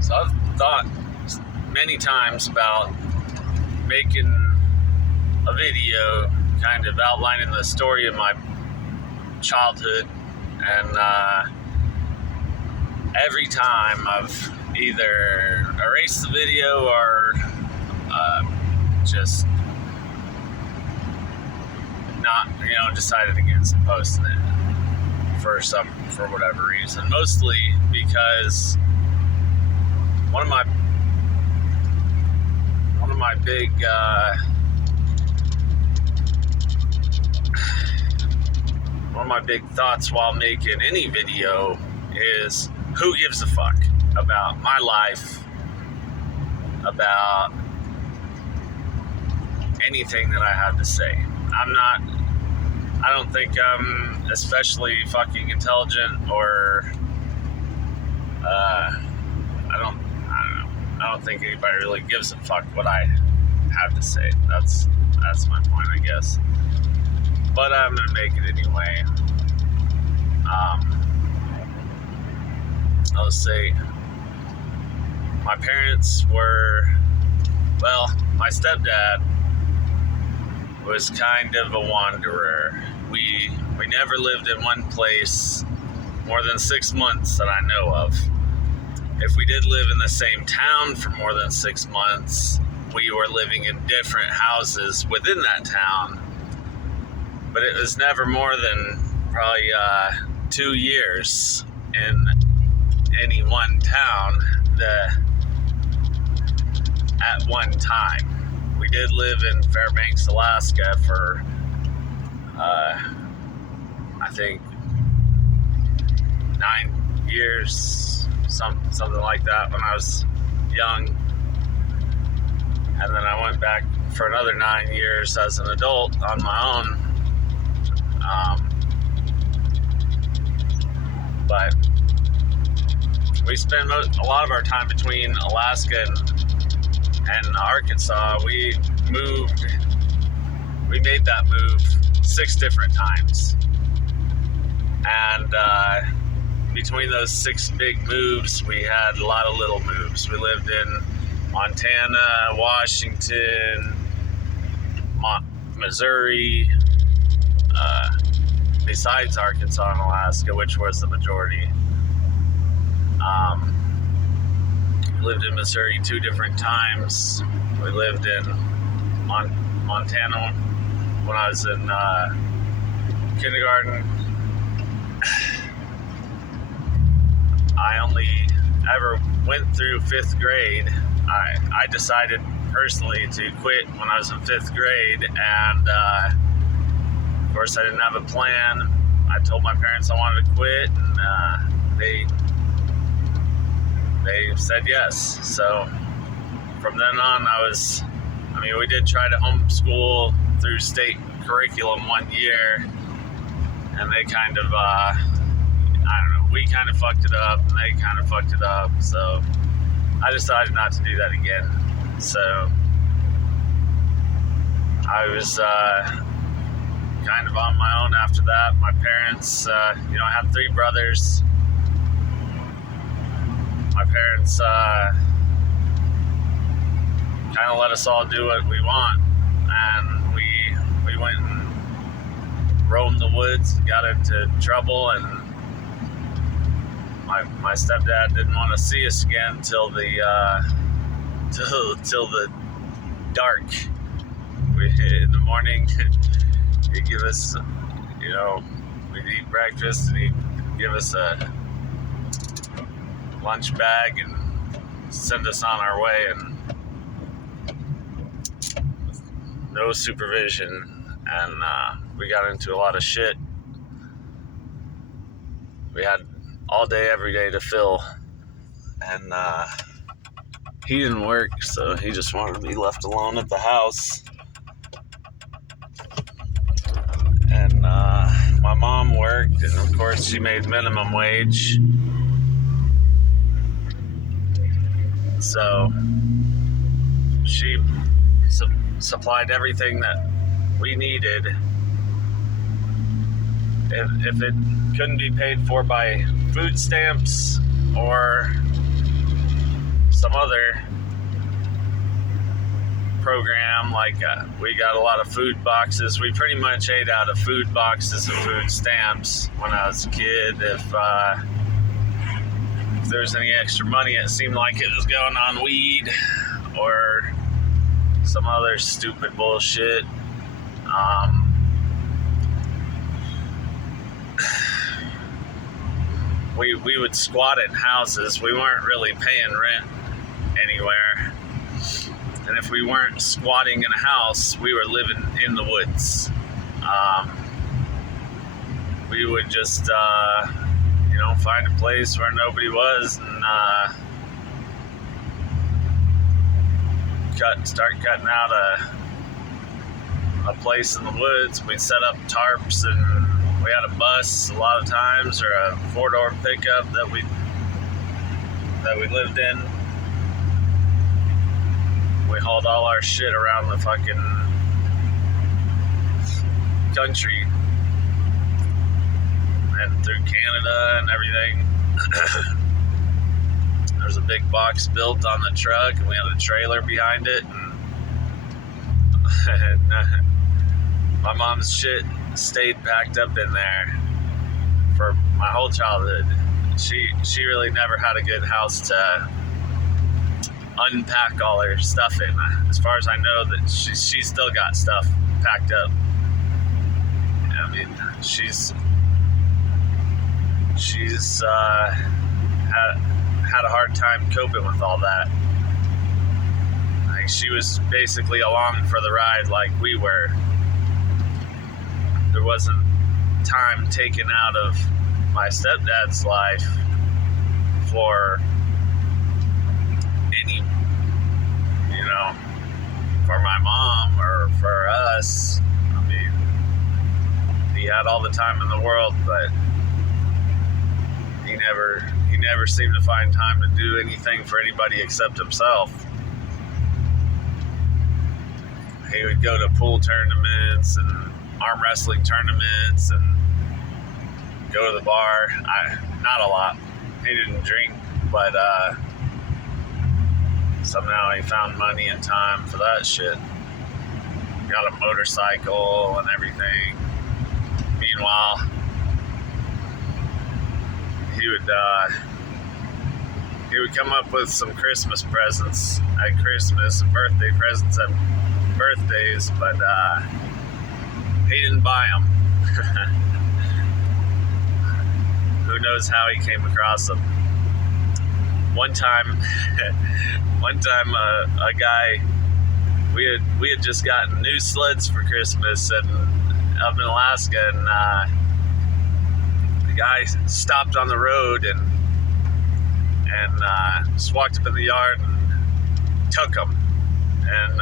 So I've thought many times about making a video kind of outlining the story of my childhood, and every time I've either erased the video or just not, decided against posting it for whatever reason. Mostly because one of my big thoughts while making any video is, who gives a fuck about my life, about anything that I have to say. I don't think I'm especially fucking intelligent, or I don't know. I don't think anybody really gives a fuck what I have to say. That's my point, I guess. But I'm gonna make it anyway. I'll say my parents were, my stepdad was kind of a wanderer. We never lived in one place more than 6 months that I know of. If we did live in the same town for more than 6 months, we were living in different houses within that town. But it was never more than probably 2 years in any one town at one time. We did live in Fairbanks, Alaska for I think 9 years, something like that, when I was young. And then I went back for another 9 years as an adult on my own. But we spent a lot of our time between Alaska and Arkansas. We made that move 6 different times. And between those 6 big moves, we had a lot of little moves. We lived in Montana, Washington, Missouri, besides Arkansas and Alaska, which was the majority. We lived in Missouri 2 different times. We lived in Montana when I was in kindergarten. I only ever went through 5th grade. I decided personally to quit when I was in 5th grade, and of course I didn't have a plan. I told my parents I wanted to quit, and they said yes. So from then on, we did try to homeschool through state curriculum 1 year, and they kind of, we kind of fucked it up, and they kind of fucked it up, so I decided not to do that again. So I was kind of on my own after that. My parents, I had 3 brothers. My parents kind of let us all do what we want, and we went and roamed the woods, got into trouble, and my stepdad didn't want to see us again till the dark. In the morning, he'd give us, we'd eat breakfast, and he'd give us a lunch bag and send us on our way, and no supervision, and we got into a lot of shit. We had all day, every day to fill, and he didn't work, so he just wanted to be left alone at the house. And my mom worked, and of course she made minimum wage, so she supplied everything that we needed. If it couldn't be paid for by food stamps or some other program, like we got a lot of food boxes. We pretty much ate out of food boxes and food stamps when I was a kid. If there was any extra money, it seemed like it was going on weed or some other stupid bullshit. We would squat in houses. We weren't really paying rent anywhere. And if we weren't squatting in a house, we were living in the woods. We would just, find a place where nobody was and start cutting out a place in the woods. We'd set up tarps, and we had a bus a lot of times, or a 4-door pickup that we lived in. We hauled all our shit around the fucking country and through Canada and everything. There was a big box built on the truck, and we had a trailer behind it. And my mom's shit stayed packed up in there for my whole childhood. She really never had a good house to unpack all her stuff in. As far as I know, that she still got stuff packed up. I mean, she's had a hard time coping with all that. Like, she was basically along for the ride like we were. There wasn't time taken out of my stepdad's life for any, for my mom or for us. I mean, he had all the time in the world, but he never seemed to find time to do anything for anybody except himself. He would go to pool tournaments and arm wrestling tournaments and go to the bar. Not a lot. He didn't drink, but somehow he found money and time for that shit. Got a motorcycle and everything. Meanwhile, he would come up with some Christmas presents at Christmas and birthday presents at birthdays, but he didn't buy them. Who knows how he came across them. One time a guy, we had just gotten new sleds for Christmas and up in Alaska, and the guy stopped on the road and just walked up in the yard and took them, and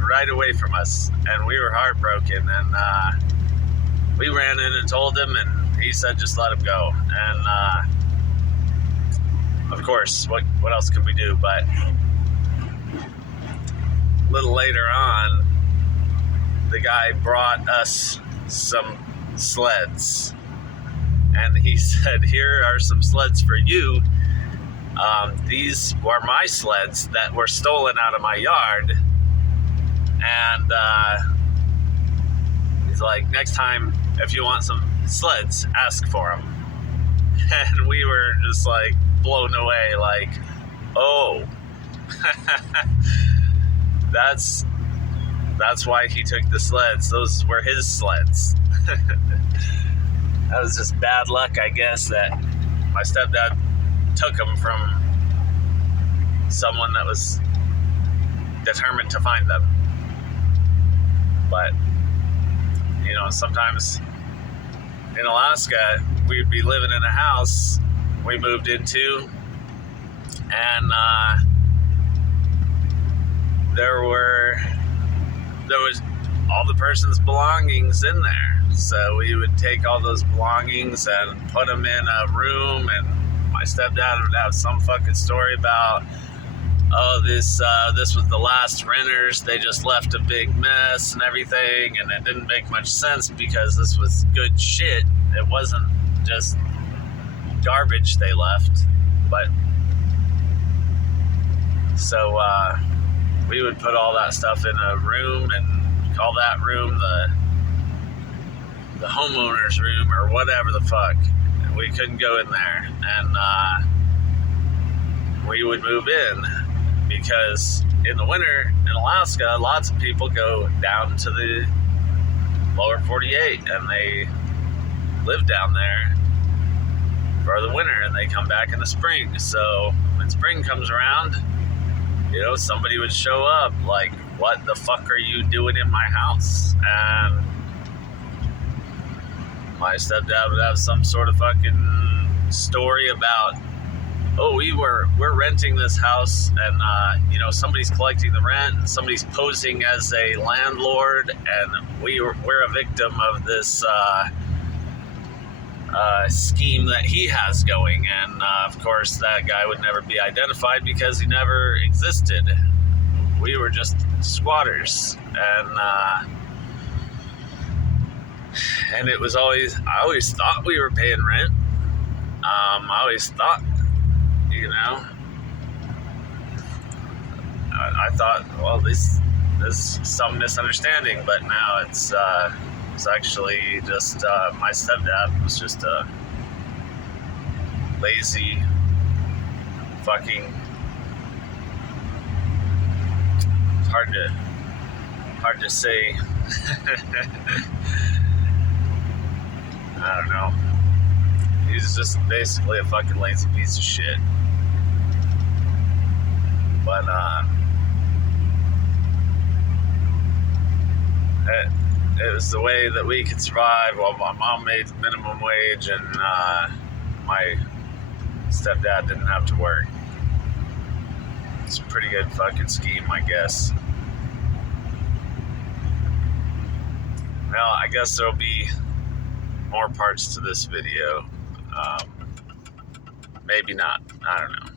right away from us, and we were heartbroken, and we ran in and told him, and he said just let him go. And of course, what else could we do? But a little later on, the guy brought us some sleds, and he said, here are some sleds for you. These were my sleds that were stolen out of my yard. And he's like, next time, if you want some sleds, ask for them. And we were just like blown away, like, oh, that's why he took the sleds. Those were his sleds. That was just bad luck, I guess, that my stepdad took them from someone that was determined to find them. But, sometimes in Alaska, we'd be living in a house we moved into, and there was all the person's belongings in there. So we would take all those belongings and put them in a room, and my stepdad would have some fucking story about, oh, this was the last renters, they just left a big mess and everything, and it didn't make much sense because this was good shit. It wasn't just garbage they left, but So we would put all that stuff in a room and call that room the homeowner's room or whatever the fuck. We couldn't go in there, and we would move in because in the winter in Alaska, lots of people go down to the lower 48 and they live down there for the winter, and they come back in the spring. So when spring comes around, somebody would show up like, what the fuck are you doing in my house? And my stepdad would have some sort of fucking story about, oh, we're renting this house, and somebody's collecting the rent, and somebody's posing as a landlord, and we're a victim of this scheme that he has going. And of course, that guy would never be identified because he never existed. We were just squatters, and it was always, I always thought we were paying rent. I always thought, I thought, well, this is some misunderstanding, but now it's actually just my stepdad was just a lazy fucking, hard to say. I don't know. He's just basically a fucking lazy piece of shit. But it was the way that we could survive while my mom made minimum wage and my stepdad didn't have to work. It's a pretty good fucking scheme, I guess. Well, I guess there'll be more parts to this video. Maybe not. I don't know.